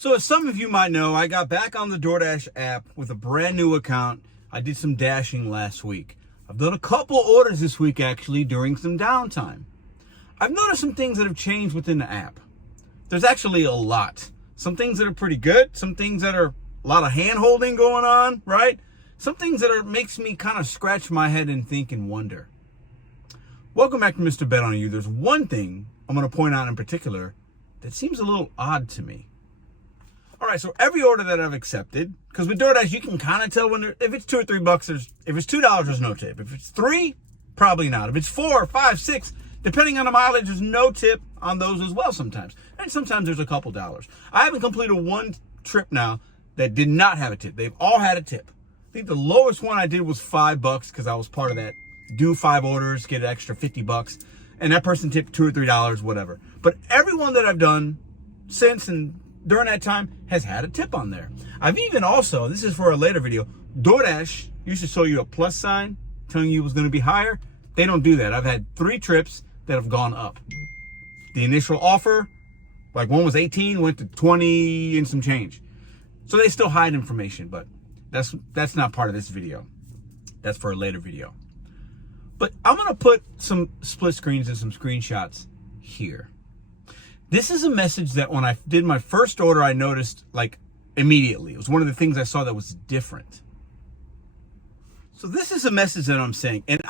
So as some of you might know, I got back on the DoorDash app with a brand new account. I did some dashing last week. I've done a couple orders this week actually during some downtime. I've noticed some things that have changed within the app. There's actually a lot. Some things that are pretty good, some things that are a lot of hand holding going on, right? Some things that makes me kind of scratch my head and think and wonder. Welcome back to Mr.BetonYou. There's one thing I'm going to point out in particular that seems a little odd to me. All right, so every order that I've accepted, because with DoorDash, you can kind of tell if it's $2 or $3, if it's $2, there's no tip. If it's $3, probably not. If it's $4, $5, $6, depending on the mileage, there's no tip on those as well sometimes. And sometimes there's a couple dollars. I haven't completed one trip now that did not have a tip. They've all had a tip. I think the lowest one I did was $5 because I was part of that. Do 5 orders, get an extra $50. And that person tipped $2 or $3, whatever. But everyone that I've done since and during that time has had a tip on there. I've even also, this is for a later video, DoorDash used to show you a plus sign telling you it was going to be higher. They don't do that. I've had 3 trips that have gone up. The initial offer, like one was 18, went to 20 and some change. So they still hide information, but that's not part of this video. That's for a later video. But I'm going to put some split screens and some screenshots here. This is a message that when I did my first order, I noticed like immediately. It was one of the things I saw that was different. So this is a message that I'm saying, and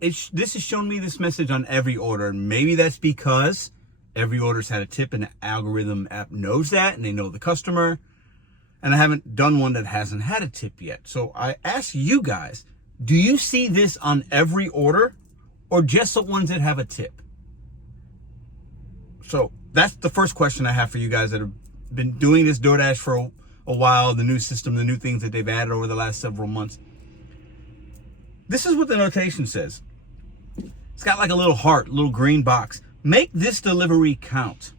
this has shown me this message on every order. And maybe that's because every order's had a tip and the algorithm app knows that and they know the customer. And I haven't done one that hasn't had a tip yet. So I ask you guys, do you see this on every order or just the ones that have a tip? So that's the first question I have for you guys that have been doing this DoorDash for a while, the new system, the new things that they've added over the last several months. This is what the notation says. It's got like a little heart, a little green box. Make this delivery count.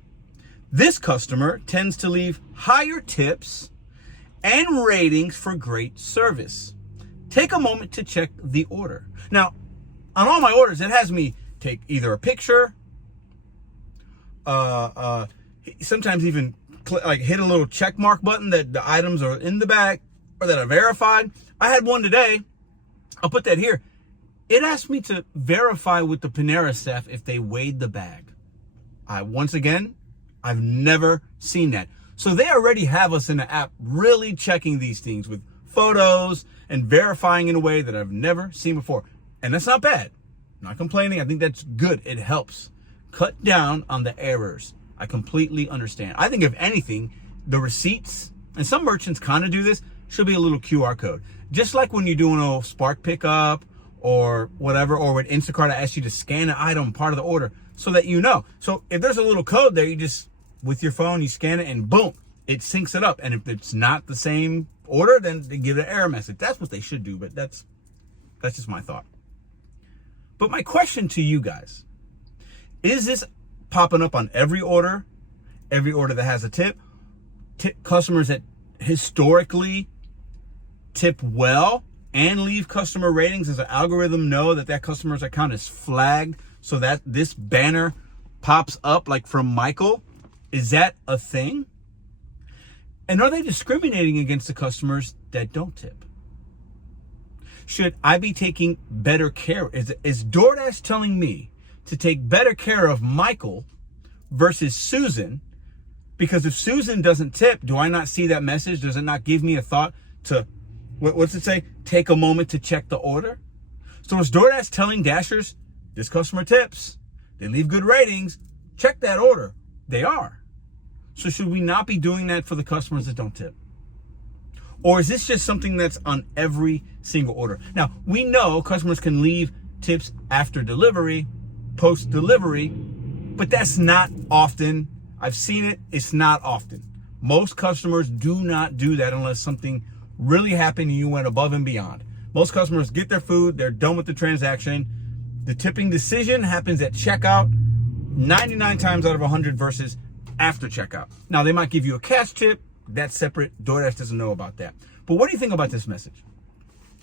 This customer tends to leave higher tips and ratings for great service. Take a moment to check the order. Now, on all my orders, it has me take either a picture, sometimes even hit a little check mark button that the items are in the bag or that are verified. I had one today. I'll put that here. It asked me to verify with the Panera staff if they weighed the bag. Once again, I've never seen that. So they already have us in the app really checking these things with photos and verifying in a way that I've never seen before. And that's not bad. I'm not complaining. I think that's good. It helps cut down on the errors. I completely understand. I think if anything, the receipts, and some merchants kind of do this, should be a little QR code. Just like when you're doing a Spark pickup or whatever, or with Instacart, I ask you to scan an item, part of the order, so that you know. So if there's a little code there, you just, with your phone, you scan it and boom, it syncs it up. And if it's not the same order, then they give an error message. That's what they should do, but that's just my thought. But my question to you guys, is this popping up on every order that has a tip? Customers that historically tip well and leave customer ratings, does the algorithm know that customer's account is flagged so that this banner pops up like from Michael? Is that a thing? And are they discriminating against the customers that don't tip? Should I be taking better care? Is DoorDash telling me to take better care of Michael versus Susan? Because if Susan doesn't tip, do I not see that message? Does it not give me a thought to, what's it say? Take a moment to check the order? So is DoorDash telling Dashers, this customer tips, they leave good ratings, check that order? They are. So should we not be doing that for the customers that don't tip? Or is this just something that's on every single order? Now, we know customers can leave tips after delivery, post-delivery, but that's not often. I've seen it. It's not often. Most customers do not do that unless something really happened and you went above and beyond. Most customers get their food. They're done with the transaction. The tipping decision happens at checkout 99 times out of 100 versus after checkout. Now, they might give you a cash tip. That's separate. DoorDash doesn't know about that. But what do you think about this message?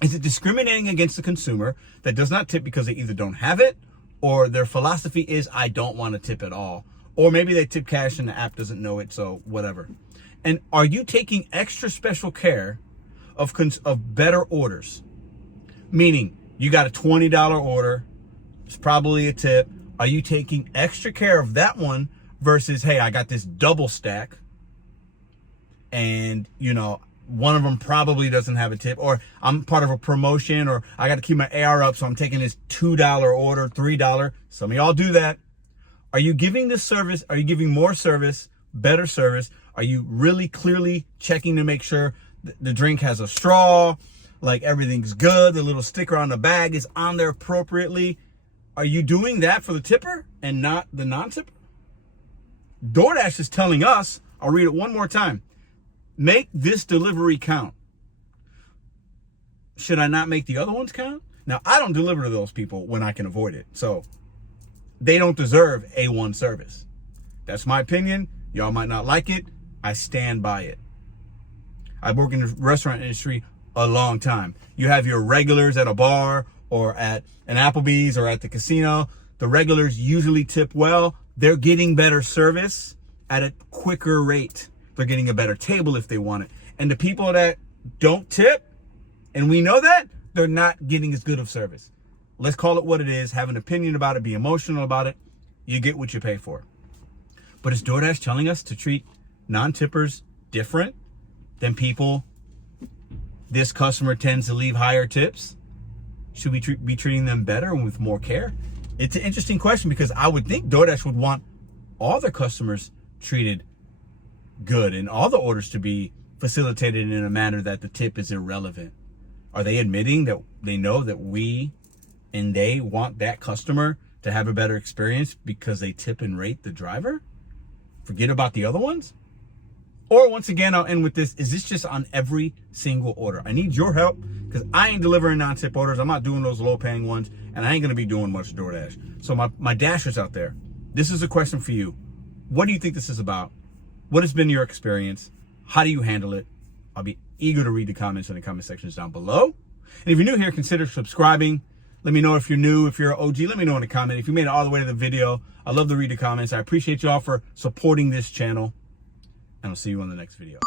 Is it discriminating against the consumer that does not tip because they either don't have it or their philosophy is, I don't want to tip at all? Or maybe they tip cash and the app doesn't know it, so whatever. And are you taking extra special care of better orders? Meaning, you got a $20 order, it's probably a tip. Are you taking extra care of that one versus, hey, I got this double stack and, you know, one of them probably doesn't have a tip, or I'm part of a promotion, or I got to keep my AR up, so I'm taking this $2 order, $3. Some of y'all do that. Are you giving this service? Are you giving more service, better service? Are you really clearly checking to make sure the drink has a straw, like everything's good, the little sticker on the bag is on there appropriately? Are you doing that for the tipper and not the non-tipper? DoorDash is telling us, I'll read it one more time, make this delivery count. Should I not make the other ones count? Now, I don't deliver to those people when I can avoid it. So they don't deserve A1 service. That's my opinion. Y'all might not like it. I stand by it. I work in the restaurant industry a long time. You have your regulars at a bar or at an Applebee's or at the casino. The regulars usually tip well. They're getting better service at a quicker rate. They're getting a better table if they want it. And the people that don't tip, and we know that, they're not getting as good of service. Let's call it what it is. Have an opinion about it. Be emotional about it. You get what you pay for. But is DoorDash telling us to treat non-tippers different than people? This customer tends to leave higher tips. Should we be treating them better and with more care? It's an interesting question, because I would think DoorDash would want all their customers treated good and all the orders to be facilitated in a manner that the tip is irrelevant. Are they admitting that they know that we and they want that customer to have a better experience because they tip and rate the driver? Forget about the other ones? Or once again, I'll end with this. Is this just on every single order? I need your help, because I ain't delivering non-tip orders. I'm not doing those low-paying ones, and I ain't going to be doing much DoorDash. So my Dashers out there, this is a question for you. What do you think this is about? What has been your experience? How do you handle it? I'll be eager to read the comments in the comment sections down below. And if you're new here, consider subscribing. Let me know if you're new. If you're an OG, let me know in the comment. If you made it all the way to the video, I love to read the comments. I appreciate y'all for supporting this channel. And I'll see you on the next video.